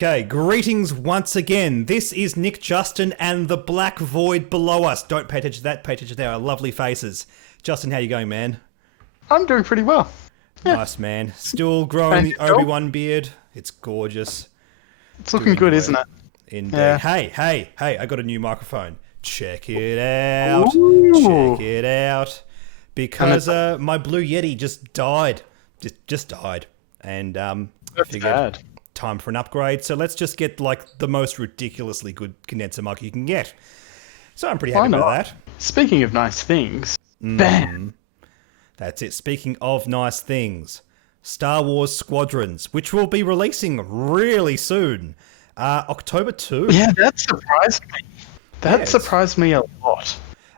Okay, greetings once again. This is Nick Justin and the Black Void below us. Don't pay attention to that, pay attention to our lovely faces. Justin, how you going, man? I'm doing pretty well. Yeah. Nice, man. Still growing the Obi-Wan beard. It's gorgeous. It's looking good, isn't it? Indeed. Yeah. Hey, I got a new microphone. Check it out. Ooh. Check it out. Because my Blue Yeti just died. Just died. And I That's figured bad. time for an upgrade. So let's just get like the most ridiculously good condenser mic you can get. So I'm pretty happy about that. Speaking of nice things, bam. That's it. Speaking of nice things, Star Wars Squadrons, which will be releasing really soon. October 2. Yeah, that surprised me. That surprised me a lot.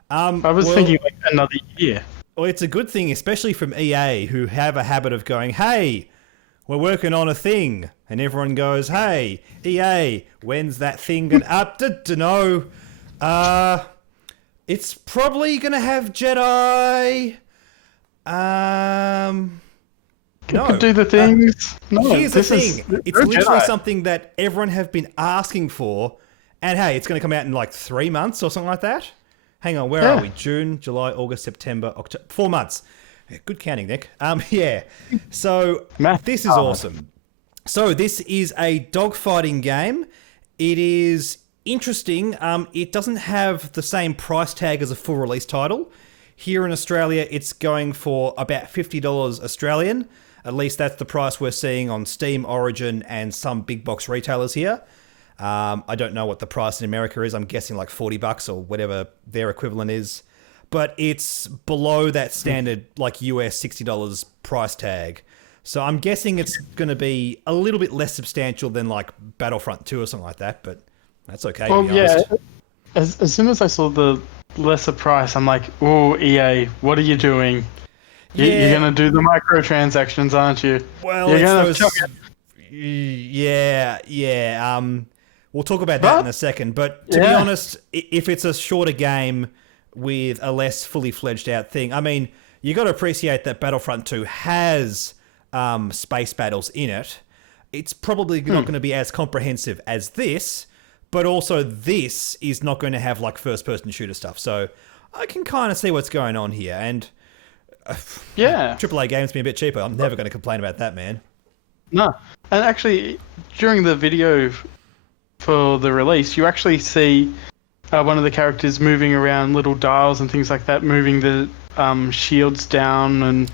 I was thinking like another year. Well, it's a good thing, especially from EA, who have a habit of going, hey, we're working on a thing. And everyone goes, hey, EA, when's that thing going to know? It's probably going to have Jedi. No. Do the things. No, Here's the thing. It's literally Jedi. something that everyone have been asking for. And hey, it's going to come out in like 3 months or something like that. Hang on, where are we? June, July, August, September, October. 4 months. Good counting, Nick. Yeah. So this is awesome. So this is a dogfighting game. It is interesting. It doesn't have the same price tag as a full release title. Here in Australia, it's going for about $50 Australian. At least that's the price we're seeing on Steam, Origin, and some big box retailers here. I don't know what the price in America is. I'm guessing like $40 or whatever their equivalent is. But it's below that standard like US $60 price tag. So I'm guessing it's going to be a little bit less substantial than like Battlefront 2 or something like that. But that's okay, to be honest. As soon as I saw the lesser price, I'm like, oh, EA, what are you doing? You're going to do the microtransactions, aren't you? Well, You're it's those... Yeah. We'll talk about that in a second. But to be honest, if it's a shorter game with a less fully fledged out thing, I mean, you got to appreciate that Battlefront 2 has space battles in it. It's probably not going to be as comprehensive as this, but also this is not going to have like first person shooter stuff. So I can kind of see what's going on here. And AAA games being a bit cheaper, I'm never going to complain about that, man. No. And actually, during the video for the release, you actually see one of the characters moving around little dials and things like that, moving the shields down and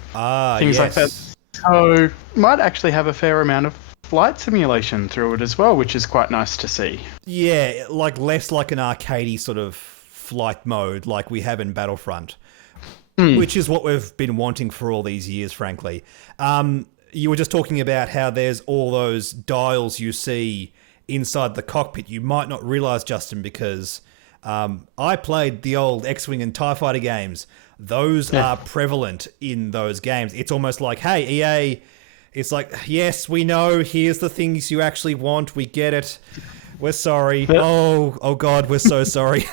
things like that. So might actually have a fair amount of flight simulation through it as well, which is quite nice to see. Yeah, like less like an arcadey sort of flight mode like we have in Battlefront, which is what we've been wanting for all these years, frankly. You were just talking about how there's all those dials you see inside the cockpit. You might not realize, Justin, because I played the old X-Wing and TIE Fighter games. Those are prevalent in those games. It's almost like, hey, EA, it's like, yes, we know, here's the things you actually want. We get it. We're sorry. Oh God, we're so sorry.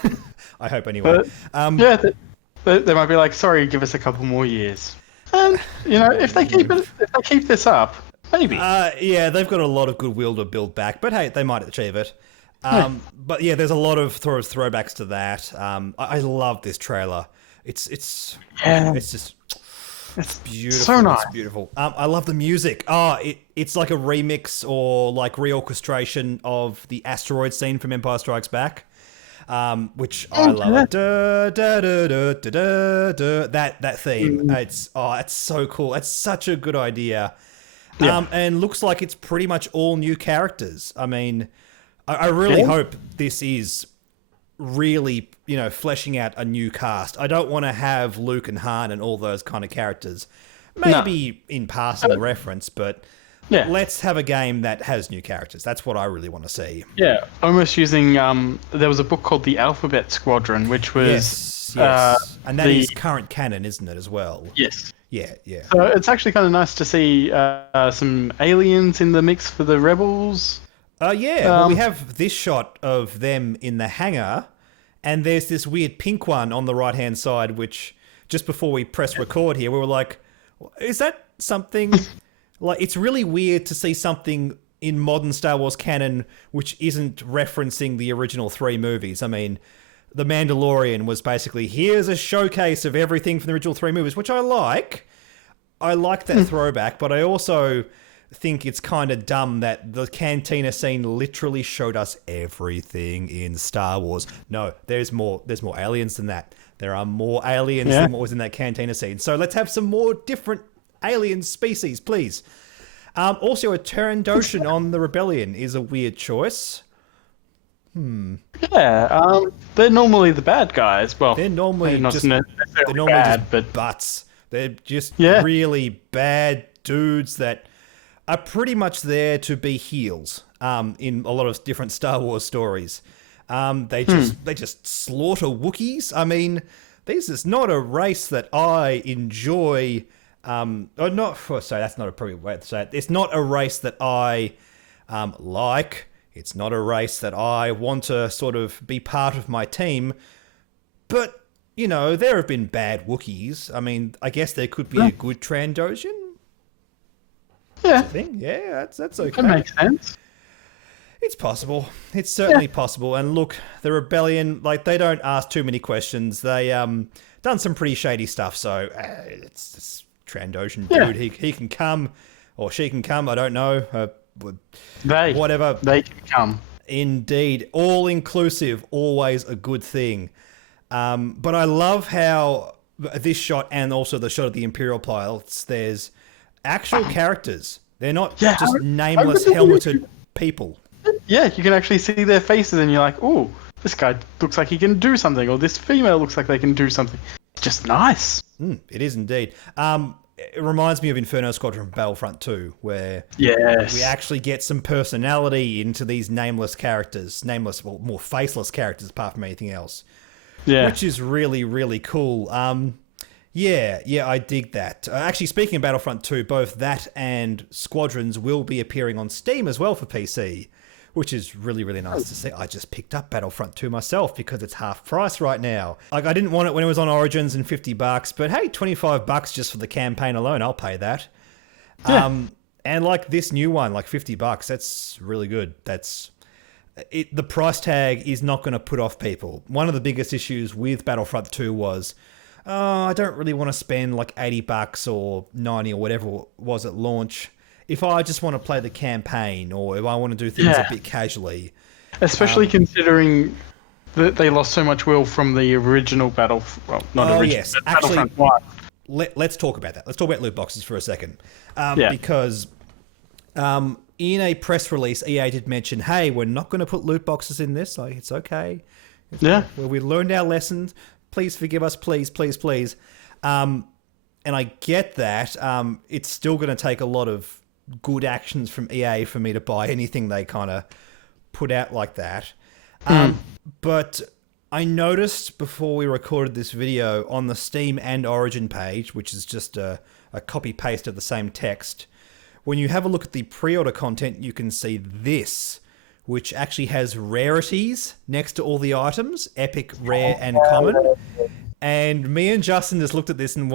I hope anyway. They might be like, sorry, give us a couple more years. And, if they keep this up, maybe. They've got a lot of goodwill to build back, but hey, they might achieve it. But yeah, there's a lot of throwbacks to that. I love this trailer. It's just it's beautiful. So nice. It's beautiful. I love the music. It's like a remix or like reorchestration of the asteroid scene from Empire Strikes Back. Which I love. That theme. It's so cool. It's such a good idea. And looks like it's pretty much all new characters. I mean, I really hope this is really, fleshing out a new cast. I don't want to have Luke and Han and all those kind of characters. Maybe in passing reference, but let's have a game that has new characters. That's what I really want to see. Yeah, almost using, there was a book called The Alphabet Squadron, which was... Yes. And that is current canon, isn't it, as well? Yes. Yeah. So it's actually kind of nice to see some aliens in the mix for the Rebels. Well, we have this shot of them in the hangar, and there's this weird pink one on the right-hand side, which just before we press record here, we were like, is that something... Like, it's really weird to see something in modern Star Wars canon which isn't referencing the original 3 movies. I mean, The Mandalorian was basically, here's a showcase of everything from the original 3 movies, which I like. I like that throwback, but I also think it's kind of dumb that the cantina scene literally showed us everything in Star Wars. No, there's more aliens than that. There are more aliens than what was in that cantina scene. So let's have some more different alien species, please. Also, a Terrandoshan on the Rebellion is a weird choice. Yeah, they're normally the bad guys. Well, they're normally just but butts. They're just really bad dudes that are pretty much there to be heels. In a lot of different Star Wars stories, they just slaughter Wookiees. I mean, this is not a race that I enjoy. That's not a probably way to say it. It's not a race that I like. It's not a race that I want to sort of be part of my team. But, you know, there have been bad Wookiees. I mean, I guess there could be a good Trandoshan. Yeah. Yeah, that's okay. That makes sense. It's possible. It's certainly possible. And look, the Rebellion, like, they don't ask too many questions. They done some pretty shady stuff. So it's Trandoshan dude. He can come, or she can come. I don't know. Whatever. They can come. Indeed. All inclusive. Always a good thing. But I love how this shot and also the shot of the Imperial pilots, there's actual characters. They're not just nameless helmeted people. Yeah, you can actually see their faces and you're like, oh, this guy looks like he can do something, or this female looks like they can do something. It's just nice. It is indeed. It reminds me of Inferno Squadron from Battlefront 2, where we actually get some personality into these nameless characters. Nameless, well, more faceless characters apart from anything else. Yeah. Which is really, really cool. Yeah, I dig that. Actually, speaking of Battlefront 2, both that and Squadrons will be appearing on Steam as well for PC, which is really, really nice to see. I just picked up Battlefront 2 myself because it's half price right now. Like, I didn't want it when it was on Origins and $50, but hey, $25 just for the campaign alone, I'll pay that. Yeah. And like this new one, like $50, that's really good. That's it. The price tag is not going to put off people. One of the biggest issues with Battlefront 2 was, I don't really want to spend like $80 or $90 or whatever it was at launch if I just want to play the campaign, or if I want to do things a bit casually. Especially considering that they lost so much will from the original Battlefront 1. Actually, let's talk about that. Let's talk about loot boxes for a second. Because in a press release, EA did mention, hey, we're not going to put loot boxes in this. Like, it's okay. Well, we learned our lessons. Please forgive us, please, please, please. And I get that. It's still going to take a lot of good actions from EA for me to buy anything they kind of put out like that. But I noticed before we recorded this video on the Steam and Origin page, which is just a copy-paste of the same text, when you have a look at the pre-order content, you can see this, which actually has rarities next to all the items, epic, rare, and common. And me and Justin just looked at this and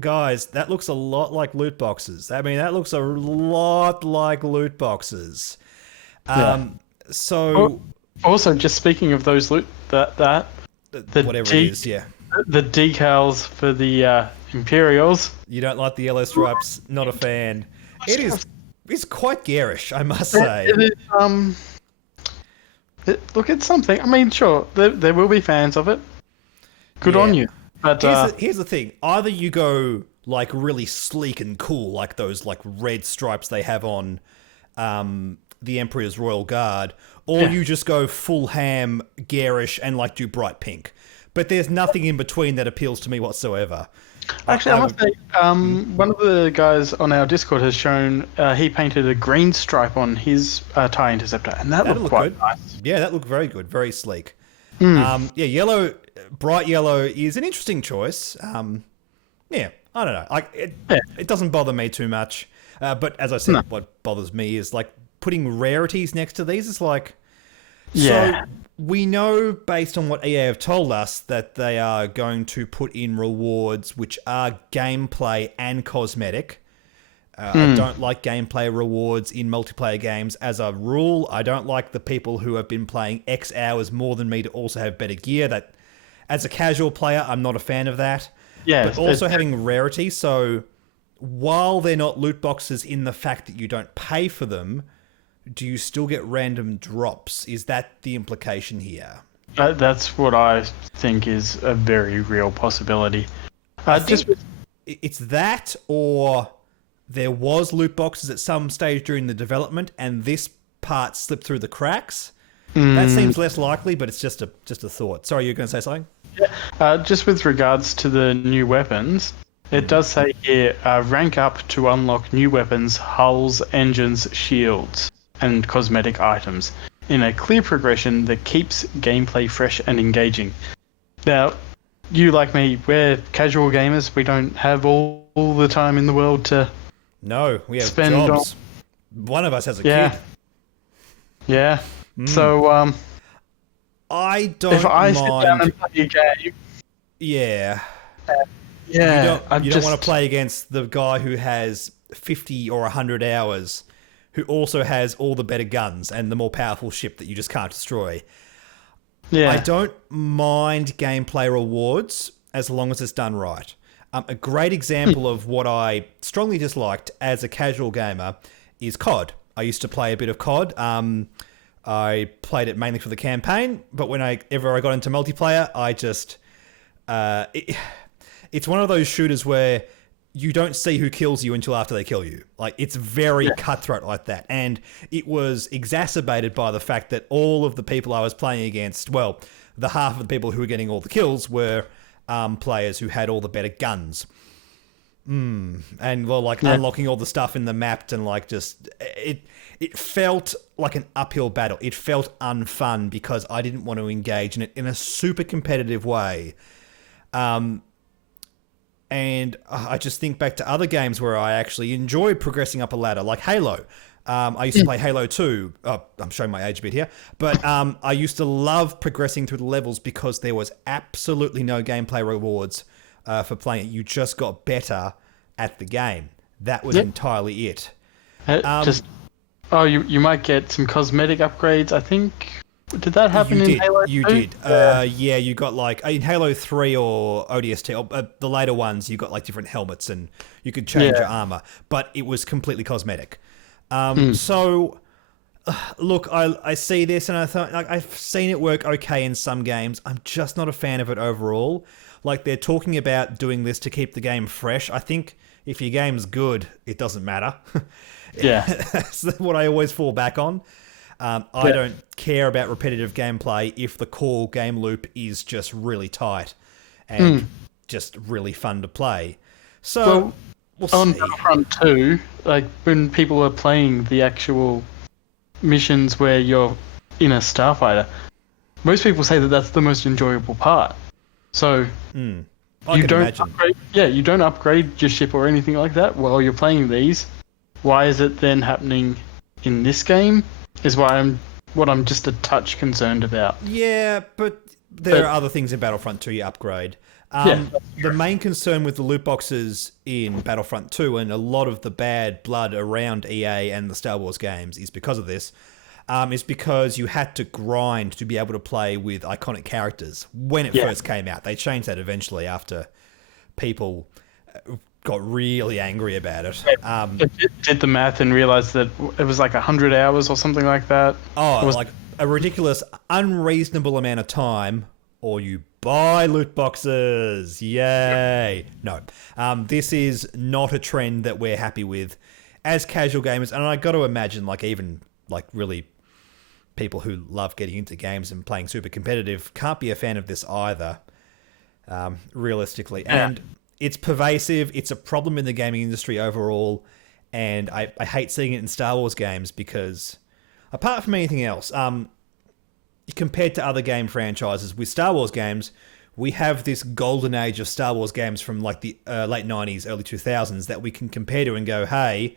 guys, that looks a lot like loot boxes. I mean, that looks a lot like loot boxes. So... Also, just speaking of those loot, the decals for the Imperials. You don't like the yellow stripes? Not a fan. It's quite garish, I must say. It is, look, it's something. I mean, sure, there will be fans of it. Good on you. But here's the thing. Either you go like really sleek and cool, like those like red stripes they have on the Emperor's Royal Guard, or you just go full ham, garish, and like do bright pink. But there's nothing in between that appeals to me whatsoever. Actually, I must say, one of the guys on our Discord has shown he painted a green stripe on his TIE Interceptor, and that looked quite good. Nice. Yeah, that looked very good, very sleek. Yellow, bright yellow is an interesting choice. I don't know. It doesn't bother me too much. But as I said, what bothers me is like putting rarities next to these is like... So we know, based on what EA have told us, that they are going to put in rewards which are gameplay and cosmetic. I don't like gameplay rewards in multiplayer games as a rule. I don't like the people who have been playing X hours more than me to also have better gear. That, as a casual player, I'm not a fan of that. Yeah, but also having rarity. So while they're not loot boxes in the fact that you don't pay for them, do you still get random drops? Is that the implication here? That's what I think is a very real possibility. It's that, or there was loot boxes at some stage during the development, and this part slipped through the cracks. That seems less likely, but it's just a thought. Sorry, you were going to say something? Just with regards to the new weapons, it does say here, rank up to unlock new weapons, hulls, engines, shields, and cosmetic items in a clear progression that keeps gameplay fresh and engaging. Now, you like me, we're casual gamers. We don't have all the time in the world to No, we have spend jobs. One of us has a kid. Yeah. So, I don't if I mind. sit down and play a game, Yeah. You don't want to play against the guy who has 50 or 100 hours, who also has all the better guns and the more powerful ship that you just can't destroy. Yeah. I don't mind gameplay rewards as long as it's done right. A great example of what I strongly disliked as a casual gamer is COD. I used to play a bit of COD. I played it mainly for the campaign, but whenever I got into multiplayer, I just... it's one of those shooters where you don't see who kills you until after they kill you. Like, it's very cutthroat like that. And it was exacerbated by the fact that all of the people I was playing against, well, the half of the people who were getting all the kills were players who had all the better guns. And, well, like, unlocking all the stuff in the map and, like, just... It felt like an uphill battle. It felt unfun because I didn't want to engage in it in a super competitive way. And I just think back to other games where I actually enjoyed progressing up a ladder, like Halo. I used to play Halo 2. I'm showing my age a bit here. But I used to love progressing through the levels because there was absolutely no gameplay rewards for playing it. You just got better at the game. That was entirely it. You might get some cosmetic upgrades, I think. Did that happen in Halo 2? You did. Yeah, you got like in Halo 3 or ODST, or the later ones, you got like different helmets and you could change your armor, but it was completely cosmetic. So, look, I see this and I thought, like, I've seen it work okay in some games. I'm just not a fan of it overall. Like, they're talking about doing this to keep the game fresh. I think if your game's good, it doesn't matter. Yeah. That's what I always fall back on. I don't care about repetitive gameplay if the core game loop is just really tight and just really fun to play. So, we'll on see. Battlefront 2, like when people are playing the actual missions where you're in a starfighter, most people say that that's the most enjoyable part. So you don't upgrade your ship or anything like that while you're playing these. Why is it then happening in this game? Is what I'm just a touch concerned about. Yeah, but there are other things in Battlefront 2 you upgrade. The main concern with the loot boxes in Battlefront 2 and a lot of the bad blood around EA and the Star Wars games is because of this. Is because you had to grind to be able to play with iconic characters when it first came out. They changed that eventually after people got really angry about it. Did the math and realized that it was like 100 hours or something like that. Like a ridiculous, unreasonable amount of time, or you buy loot boxes. Yay. No. This is not a trend that we're happy with as casual gamers. And I got to imagine, like, even like really people who love getting into games and playing super competitive can't be a fan of this either, realistically. And it's pervasive. It's a problem in the gaming industry overall. And I hate seeing it in Star Wars games because, apart from anything else, compared to other game franchises, with Star Wars games, we have this golden age of Star Wars games from like the late 90s, early 2000s that we can compare to and go, hey,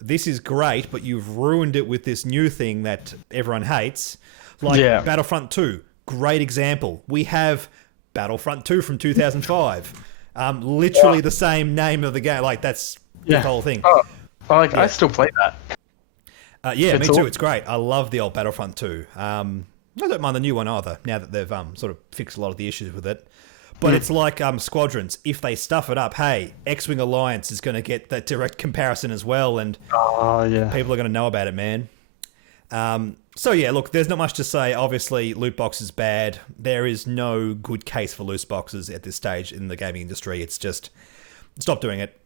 this is great, but you've ruined it with this new thing that everyone hates. Like Battlefront 2, great example. We have Battlefront 2 from 2005. Literally the same name of the game. Like, that's the whole thing. Oh, I still play that. Yeah, It's me too. all- It's great. I love the old Battlefront 2. I don't mind the new one either, now that they've sort of fixed a lot of the issues with it. But it's like Squadrons. If they stuff it up, hey, X-Wing Alliance is going to get that direct comparison as well, and Oh, yeah. people are going to know about it, man. So yeah, look, there's not much to say. Obviously, loot boxes bad. There is no good case for loot boxes at this stage in the gaming industry. It's just stop doing it.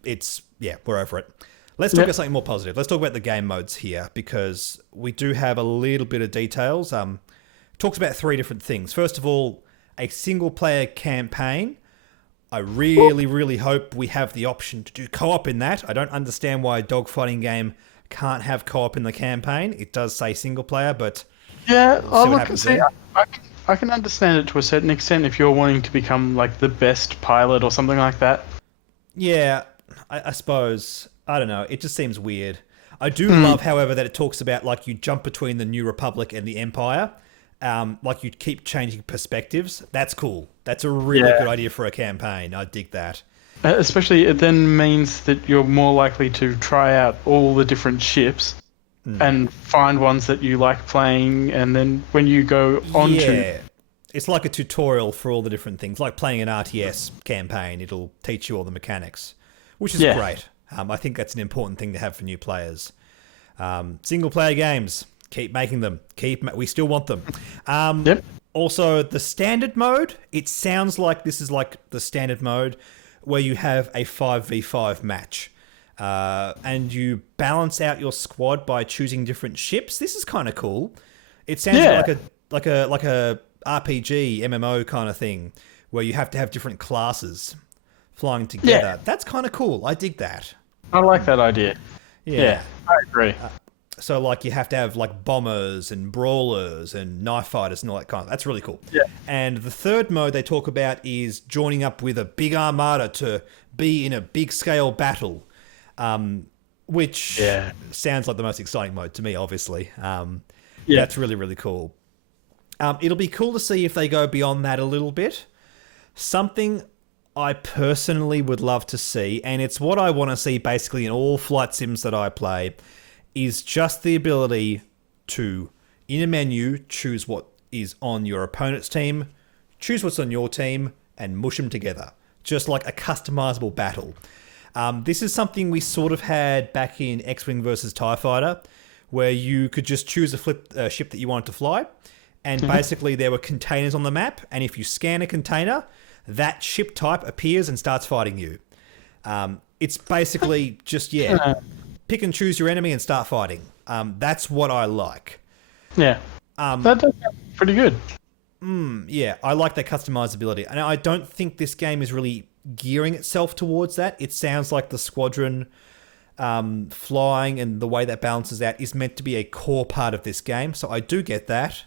We're over it. Let's talk about something more positive. Let's talk about the game modes here, because we do have a little bit of details. Talks about 3 different things. First of all, a single-player campaign. I really, really hope we have the option to do co-op in that. I don't understand why a dogfighting game can't have co-op in the campaign. It does say single-player, but Yeah, see what I can understand it to a certain extent if you're wanting to become like the best pilot or something like that. yeah, I suppose. I don't know. It just seems weird. I do love, however, that it talks about like you jump between the New Republic and the Empire. Like you keep changing perspectives. That's cool. That's a really good idea for a campaign. I dig that. Especially, it then means that you're more likely to try out all the different ships and find ones that you like playing, and then when you go on to... It's like a tutorial for all the different things. Like playing an RTS campaign, it'll teach you all the mechanics, which is great. I think that's an important thing to have for new players. Single-player games, keep making them. We still want them. Also, the standard mode, it sounds like this is like the standard mode where you have a 5v5 match. And you balance out your squad by choosing different ships. This is kind of cool. It sounds like a RPG, MMO kind of thing, where you have to have different classes flying together. Yeah. That's kind of cool. I dig that. I like that idea. Yeah. I agree. So, like, you have to have, like, bombers and brawlers and knife fighters and all that kind of... That's really cool. Yeah. And the third mode they talk about is joining up with a big armada to be in a big-scale battle, which sounds like the most exciting mode to me, obviously. That's really, really cool. It'll be cool to see if they go beyond that a little bit. Something I personally would love to see, and it's what I want to see basically in all flight sims that I play, is just the ability to, in a menu, choose what is on your opponent's team, choose what's on your team, and mush them together. Just like a customizable battle. This is something we sort of had back in X-Wing versus TIE Fighter, where you could just choose a ship that you wanted to fly, and basically there were containers on the map, and if you scan a container, that ship type appears and starts fighting you. It's basically just, pick and choose your enemy and start fighting. That's what I like. Yeah. That does sound pretty good. Yeah, I like that customizability. And I don't think this game is really gearing itself towards that. It sounds like the squadron flying and the way that balances out is meant to be a core part of this game. So I do get that.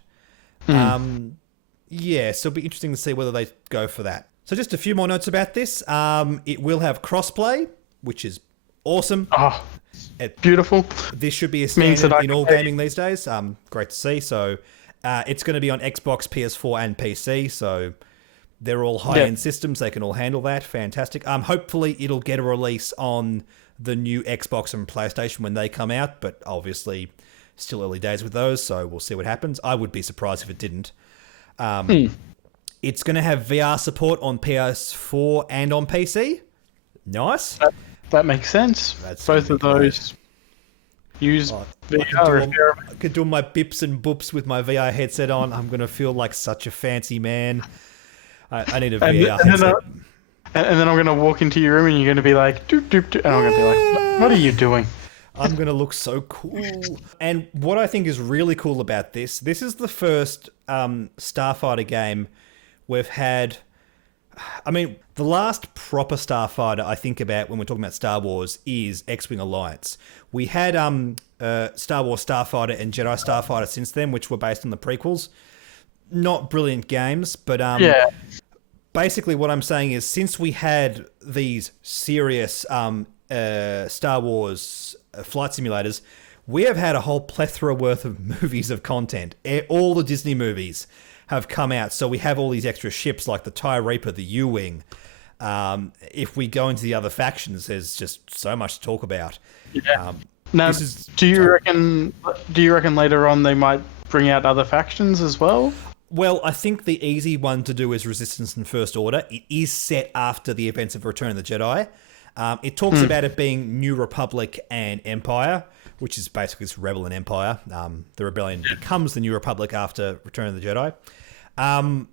Yeah, so it'll be interesting to see whether they go for that. So just a few more notes about this. It will have crossplay, which is awesome. Oh, beautiful. This should be a standard in all gaming these days. Great to see. So it's going to be on Xbox, PS4, and PC. So they're all high-end systems. They can all handle that. Fantastic. Hopefully it'll get a release on the new Xbox and PlayStation when they come out. But obviously still early days with those. So we'll see what happens. I would be surprised if it didn't. It's going to have VR support on PS4 and on PC. Nice. That makes sense. Both of those use VR. I could do my bips and boops with my VR headset on. I'm going to feel like such a fancy man. I need a VR headset. And then I'm going to walk into your room and you're going to be like, doop, doop, doop, and I'm going to be like, what are you doing? I'm going to look so cool. And what I think is really cool about this is the first Starfighter game we've had. I mean, the last proper Starfighter I think about when we're talking about Star Wars is X-Wing Alliance. We had Star Wars Starfighter and Jedi Starfighter since then, which were based on the prequels. Not brilliant games, but basically what I'm saying is since we had these serious Star Wars flight simulators, we have had a whole plethora worth of movies of content. All the Disney movies have come out, so we have all these extra ships like the TIE Reaper, the U-Wing, If we go into the other factions, there's just so much to talk about. Yeah. Now, do you reckon later on they might bring out other factions as well? Well, I think the easy one to do is Resistance and First Order. It is set after the events of Return of the Jedi. It talks about it being New Republic and Empire, which is basically this Rebel and Empire. The Rebellion becomes the New Republic after Return of the Jedi.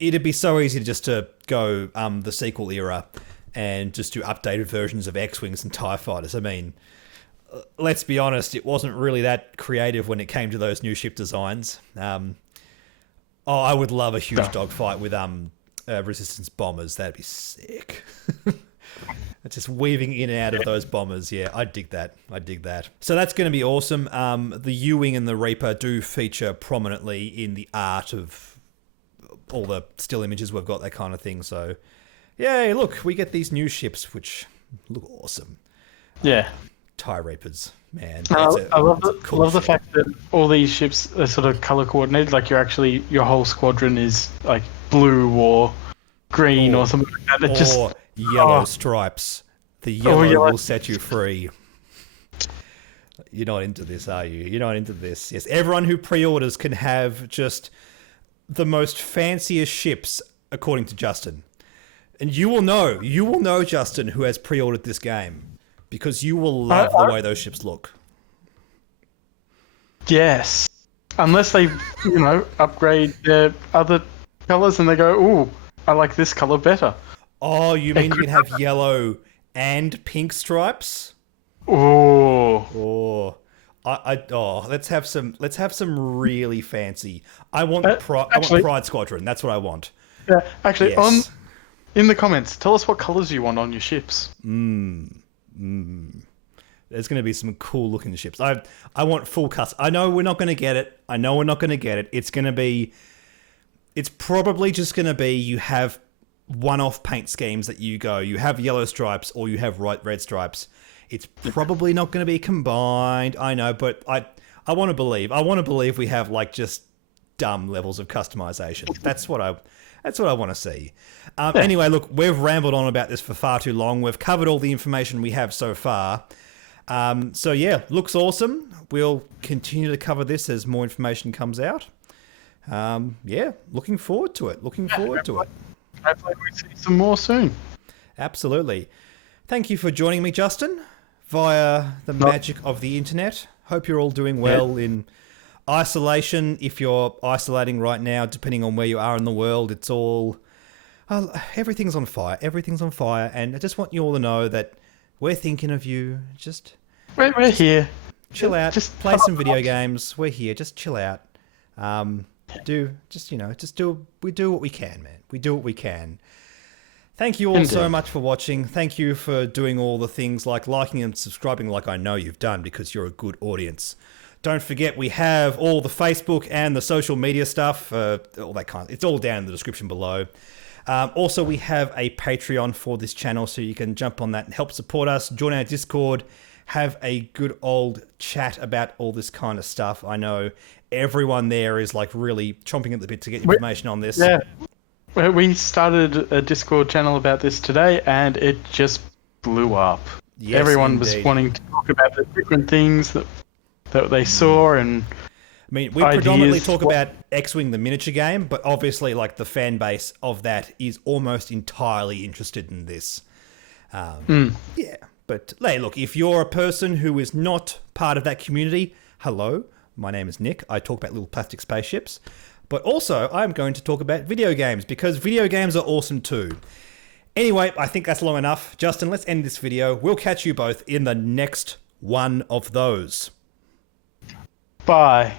It'd be so easy just to go the sequel era and just do updated versions of X-Wings and TIE Fighters. I mean, let's be honest, it wasn't really that creative when it came to those new ship designs. I would love a huge dogfight with Resistance bombers. That'd be sick. Just weaving in and out of those bombers. Yeah, I dig that. So that's going to be awesome. The U-Wing and the Reaper do feature prominently in the art of all the still images we've got, that kind of thing. So, yay, look, we get these new ships, which look awesome. Yeah. TIE Reapers, man. I love the fact that all these ships are sort of color coordinated. Like your whole squadron is like blue or green or something like that. Or yellow stripes. The yellow will set you free. You're not into this, are you? You're not into this. Yes, everyone who pre-orders can have just the most fanciest ships, according to Justin. And you will know, Justin, who has pre-ordered this game, because you will love the way those ships look. Yes. Unless they, upgrade their other colors and they go, ooh, I like this color better. Oh, you mean you can have yellow and pink stripes? Oh. Let's have some really fancy. I want Pride Squadron. That's what I want. Yeah, actually, yes. In the comments, tell us what colors you want on your ships. There's going to be some cool looking ships. I want full cuts. I know we're not going to get it. It's probably just going to be you have one-off paint schemes that you have yellow stripes or you have red stripes. It's probably not going to be combined. I know, but I want to believe. I want to believe we have like just dumb levels of customization. That's what I want to see. Anyway, look, we've rambled on about this for far too long. We've covered all the information we have so far. So yeah, looks awesome. We'll continue to cover this as more information comes out. Looking forward to it. Hopefully we see some more soon. Absolutely. Thank you for joining me, Justin, via the magic of the internet. Hope you're all doing well in isolation. If you're isolating right now, depending on where you are in the world, it's all... everything's on fire. And I just want you all to know that we're thinking of you. We're here. Chill out. Just play some video games. We're here. Just chill out. We do what we can, man. We do what we can. Thank you all so much for watching. Thank you for doing all the things like liking and subscribing like I know you've done because you're a good audience. Don't forget we have all the Facebook and the social media stuff, all that kind of... It's all down in the description below. Also, we have a Patreon for this channel, so you can jump on that and help support us. Join our Discord. Have a good old chat about all this kind of stuff. I know everyone there is like really chomping at the bit to get information on this. Yeah. We started a Discord channel about this today, and it just blew up. Yes, everyone indeed. was wanting to talk about the different things that they saw, and I mean, we predominantly talk about X-Wing, the miniature game, but obviously, like the fan base of that is almost entirely interested in this. Yeah, but hey, look, if you're a person who is not part of that community, hello, my name is Nick. I talk about little plastic spaceships. But also, I'm going to talk about video games, because video games are awesome too. Anyway, I think that's long enough. Justin, let's end this video. We'll catch you both in the next one of those. Bye.